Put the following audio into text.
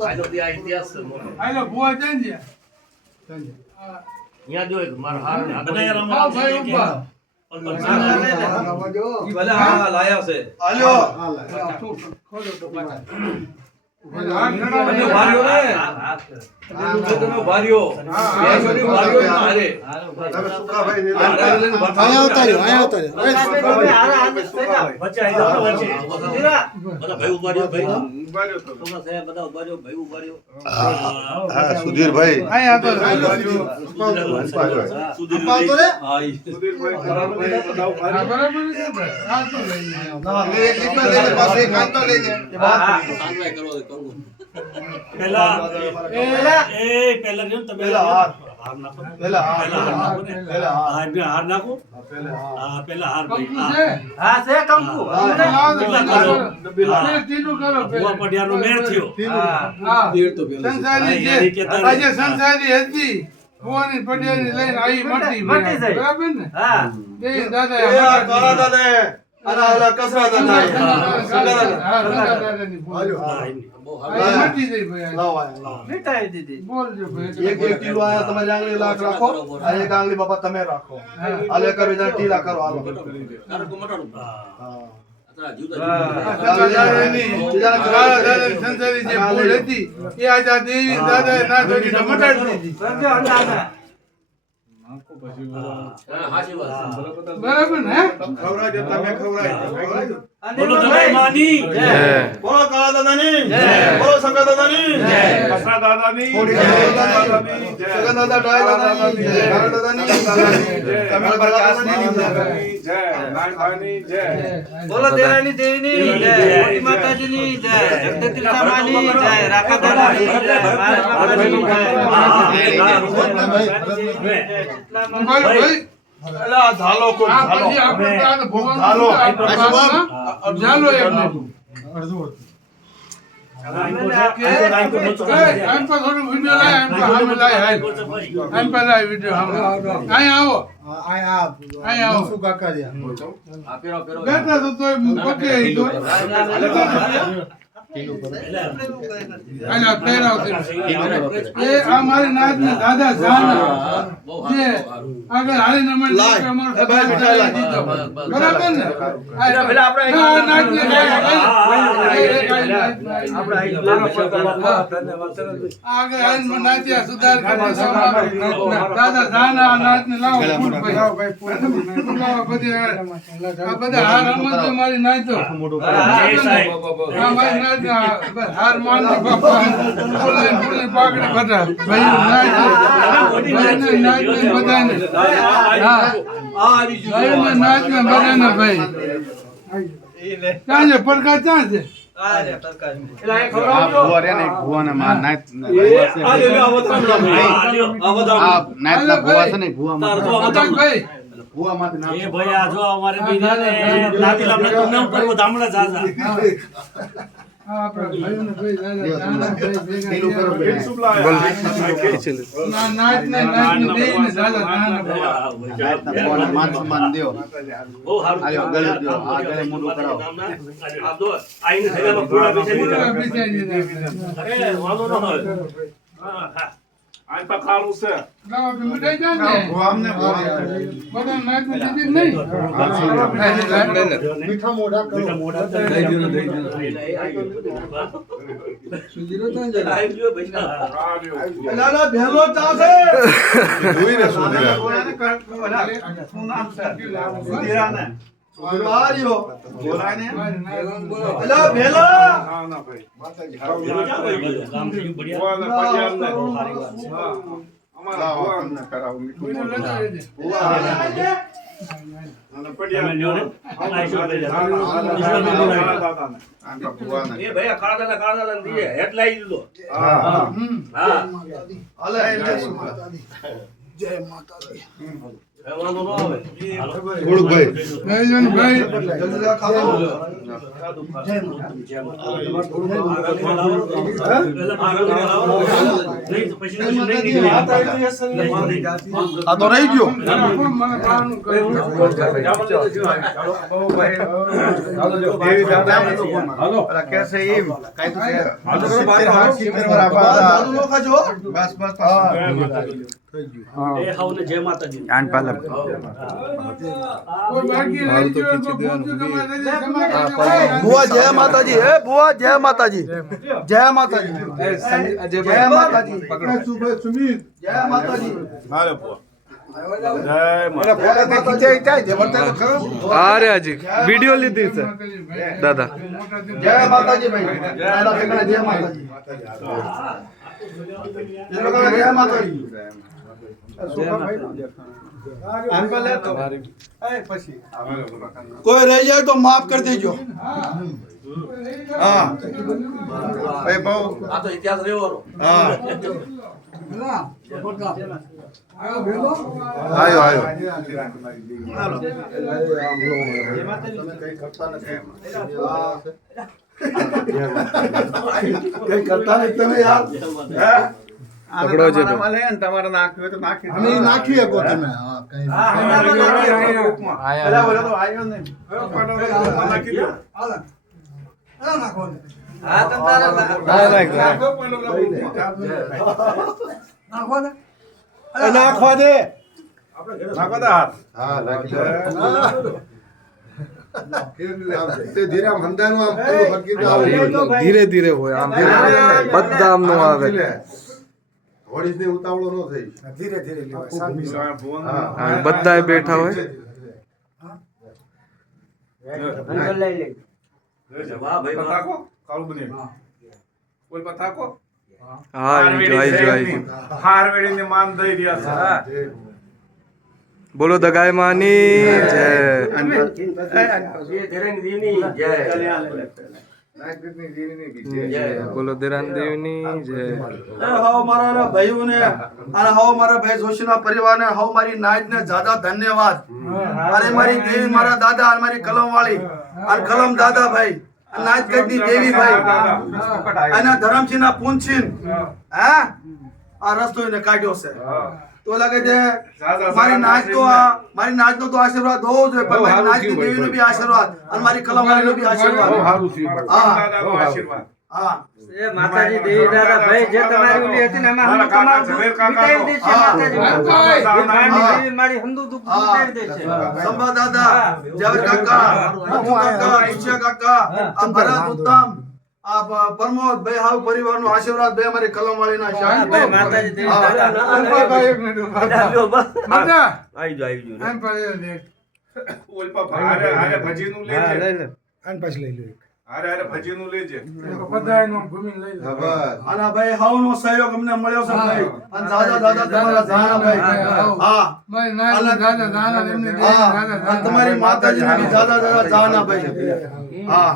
આનો દી આ ઇતિહાસ છે મોટો. આનો ભુવા જંજે અહીંયા જો એક મારા હાર ને બધા યાર હા ભાઈ ઉભા ઈ ભલે હા લાયા છે આલ્યો ખોલો તો પાછા બંને ભાર્યો ને તમે ભાર્યો બેસોની ભાર્યો ને હારે તમે સુકાભાઈ ને અહીંયા ઉતાર્યો વચ્ચે આવી જાઓ વચ્ચે બધા ભાઈ ઉભા રહ્યો ભાઈ ઉભાર્યો તો ટોકા સાહેબ બધા ઉભા રહ્યો ભાઈ ઉભા રહ્યો હા સુધીરભાઈ અહીંયા તો સુધીર હા ઈ સુધીરભાઈ બરાબર બધા હા બરાબર છે ભાઈ હા તો લઈ સાંભળાય કરો કહું પહેલા એ પહેલા ને તમે પહેલા હાર નાખો પહેલા હાર પહેલા હાર નાખો હા પહેલા હાર ભાઈ કંકુ છે હા છે કંકુ તીનું કરો ભુવા પડિયાનો મેળ થયો હા દેર તો પેલો સંસારી છે આજે સંસારી હતી ભુવાની પડિયાની લઈને આવી મટી મટી જાય. બરાબર ને હા એ દાદા એ આ કાળા દાદા અને ઓલા કસરા દાદા હા દાદાની ભૂલ. હા એમની. બહુ આ હાલ મટી જાય ભાઈ લાવો લાવો મિટાઈ દીધી બોલજો ભાઈ એક કિલો આયા તમારી આંગળી લાખ રાખો આ એક આંગળી બાપા તમે રાખો આલે કરો જરા ઢીલા કરો હાલો તારે કો મટાડું હા આ જીવતા દાદાની સંસારી જે ભૂલ હતી એ આજે આ દેવી દાદાએ ના જોડી તો મટાડી દીધી સમજો અંદાજે હાચી વાત બરાબર ને હે? ખવરાજો તમે ખવરાજો બોલો તમે માની બોલો કાળા દાદાની બોલો શંકર દાદાની કસરા દાદાની સગન દાદા ડાય દાદાની કાળા દાદાની તમે પ્રકાશની બોલો દેરાની દેવીની જય મોટી માતાજીની જય જગદત્રી સામાની જય રાખા દાદાની જય મહારાજ બાપાની જય ભાઈ અલા ઝાલો કો આ ઝાલો પછી આપણે તો આને ભગવાન ઝાલો. ઝાલો એમને આમ પર થોડું વિડિયો લાય આમ પર હામે લાય હાલ આમ પર લાય વિડિયો હામે અહીંયા આવો શું કાકા રે આ પેરો પેરો બેઠા તો તોય પગે તો આલા પહેરાવતી એ આ મારી નાતને દાદા જાના જે આગળ હાલીને મને અમારો ખબર દીધો બરાબર ને પેલા આપણે ના નાતને આગળ હાલીને નાત્યા સુધાર કરી દાદા જાના નાતને લાવો ફૂટ ભાઈ લાવો બધી આ બધા હાર રમત મારી નાચો આ મારી નાચ હાર માનને બાપા ફૂલે પાકડે બધા ભાઈ નાચ બધાને હા ભાઈને નાચને બધાને ભાઈ ક્યાં છે પડકાર ક્યાં છે ભાઈ એ ભાઈ આ જો અમારે બીજાને નાતી લામને તો નામ પરવો ધામડા જાજા આપણા ભાઈઓને ભાઈ દાદા ભાઈ ભેગા નાચને દેઈને દાદા દાના બહુ સારું આ દો આઈને થેલામાં પૂરા બેસાડી દે અરે વાંધો ન હોય હા હા આ તો ખાલું છે લાવો કે મિટાઈ જાય ને બધા નાચને દીધી નહીં મીઠા મોઢા કરો આવી ગયો ભાઈ લાલા ભેલો ચાસે જોઈને સુધીરા શું નામ છે સુધીરાને સુધીરાયો બોલાને અલા ભેલા ના ના ભાઈ ગામ થી બઢિયા અમારા ભગવાનને કરાવું તમે લ્યો ને આઈશો એ ભાઈ આ કાળા દાદા દીએ હેટ લાવી દીધો હા હા અલે જય માતાજી એ વાંધો ન આવે ગુરુભાઈ ભાઈ જલ્દી ખાઓ પેલા નહીં તો પછી નહીં નીકળે. આ તો રહી ગયો મને બહારનું કહ્યું. એ હાવને જય માતાજી. કોઈ બાકી રહી ગયો તો પૂછજો કે મારે જમા કરી બુઆ જય માતાજી હે બુઆ જય માતાજી જય માતાજી જય માતાજી સુમિત જય માતાજી અરે હજી વિડિયો લીધી છે દાદા. જય માતાજી ભાઈ દાદા ભેગા જય માતાજી એ લોકો જય માતાજી કોઈ રહી જાય તો માફ કરી દેજો હા ભાઈ બહુ આ તો ઇતિહાસ રહ્યો હા આવ્યો આયો કઈ કરતા નહીં તમે યાર પકડો છે તો. તમારે નાખ્યું તો નાખી અમે નાખી શકો તમે હા કઈ હા તમારે નાખવા દે હા નાખી તે ધીરે આમ હંધાનું આમ થોડું હરકી તો આવે ધીરે ધીરે હોય આમ બધા આમ નો આવે. હોળી ને ઉતાવળો ન થઈ ધીરે ધીરે હા, બધાય બેઠા હોય. વાહ ભાઈ વાહ. હા આવી ગયો. બોલો દગાઈ માની જય. જે ધીરેની દીવની જય. જય. બોલો દેરાન દેવની જય. હાવ મારા ભાઈઓને અને હાવ મારા ભાઈ જોશીના પરિવારને હાવ મારી નાઈટને જ્યાદા ધન્યવાદ અને મારી દેવી મારા દાદા અને મારી કલમ વાળી અને કલમ દાદા ભાઈ અને નાઈટ કઈની દેવી ભાઈ અને ધરમસિંહના પૂંછીન હે આ રસ્તો એને કાઢ્યો છે તો લાગે છે મારી નાચ તો મારી નાચનો તો આશીર્વાદ હોવો જોઈએ પણ મારી નાચની દેવીનો બી આશીર્વાદ અને મારી કલમ વાળીનો બી આશીર્વાદ હા એ માતાજી દેવી દાદા ભાઈ જે તમારી ઓલી હતી ને એમાં હંદુ તમારું દુઃખ મિટાવી દેશે માતાજી. મારી મારી હંદુ દુઃખ મિટાવી દેશે. સંભા દાદા જવર કાકા પૂછ્યા કાકા આ ભરત ઉત્તમ આ પ્રમોદ ભાઈ હાવ પરિવારનો આશીર્વાદ બે અમારી કલમ વાળીના હા, શાહ ભાઈ માતાજી દેવી દાદા ભાઈ એક મિનિટ ઉભા થા. માતા આવી જો આવી જો. એમ પડ્યો દેખ. આને પાછી લઈ લો બધા એનો ઘૂમીને લઈ લે. હા બસ અને ભાઈ હાવનો સહયોગ અમને મળ્યો છે ભાઈ અને દાદા દાદા તમારા જાના ભાઈ હા મારી નાની દાદા દાદા એમને દેવી હા દાદા અને તમારી માતાજીને બી દાદા દાદા જાના ભાઈ હા